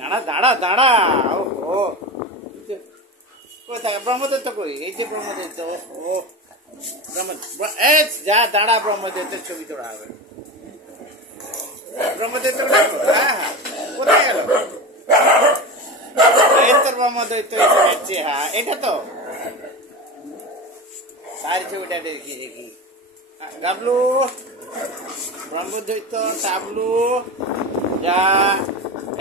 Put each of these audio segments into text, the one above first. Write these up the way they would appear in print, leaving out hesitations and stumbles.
দাঁড়া দাঁড়া দাঁড়া। ও কোথায় ব্রহ্মদত্ত কই? এই যে ব্রহ্মদত্ত। ও যা দাঁড়া, ব্রহ্মদত্তের ছবি তোলা হবে। ব্রহ্মদত্ত হ্যাঁ হ্যাঁ, কোথায় গেল? এই তোর ব্রহ্মদত্ত এসে গেছে। হ্যাঁ এটা তো তার ছবিটা দেখি দেখি। গাবলু, ব্রহ্মদৈত্য, টাবলু, যা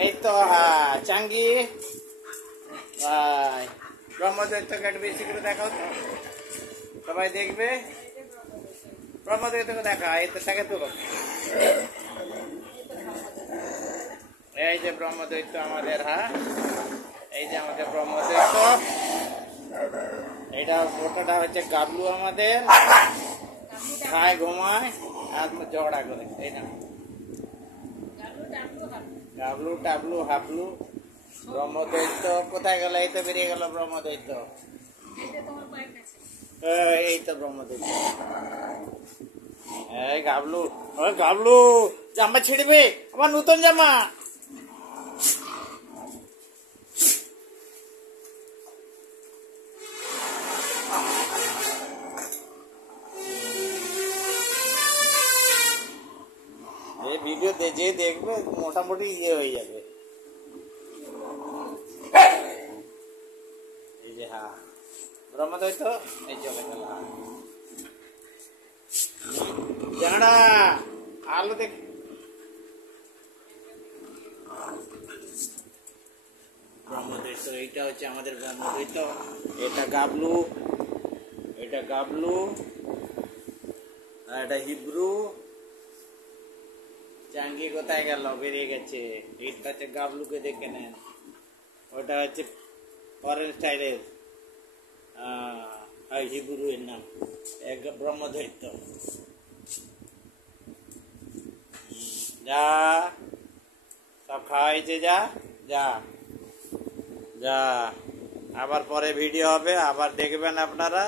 এই তো হ্যাঁ চাঙ্গি। ভাই ব্রহ্মদৈত্যকে একটু বেশি করে দেখাও তো, সবাই দেখবে। ব্রহ্মদৈত্যকে দেখা, এই তো তাকে তো এই যে ব্রহ্মদৈত্য আমাদের। হ্যাঁ এই যে আমাদের ব্রহ্মদৈত্য। এটা ফটোটা হচ্ছে গাবলু আমাদের, খায় ঘুমায় আর ঝগড়া করে। এই না গাবলু টাবলু হাবলু। ব্রহ্মদৈত্য কোথায় গেল? এই তো বেরিয়ে গেল ব্রহ্মদৈত্য। এই তো ব্রহ্মদৈত্য। এই গাবলু, ওই গাবলু জামা ছিড়বে, আমার নতুন জামা। এই ভিডিও যে দেখবে মোটামুটি ইয়ে হয়ে যাবে। এই যে হ্যাঁ ব্রহ্মদৈত্য এই চলে গেল। জানা আলো দেখ। ব্রহ্মদৈত্য এইটা হচ্ছে আমাদের ব্রহ্মদৈত্য। এটা গাবলু, এটা গাবলু, আর এটা হিব্রু। চাঙ্গি কোথায় গেল? বেরিয়ে গেছে। এইটা হচ্ছে গাবলুকে দেখে নেন। ওটা হচ্ছে ফরেন স্টাইলের হিব্রু এর নাম, এক ব্রহ্মদৈত্য। যা সব খাওয়াইছে, যা যা যা। আবার পরে ভিডিও হবে, আবার দেখবেন আপনারা।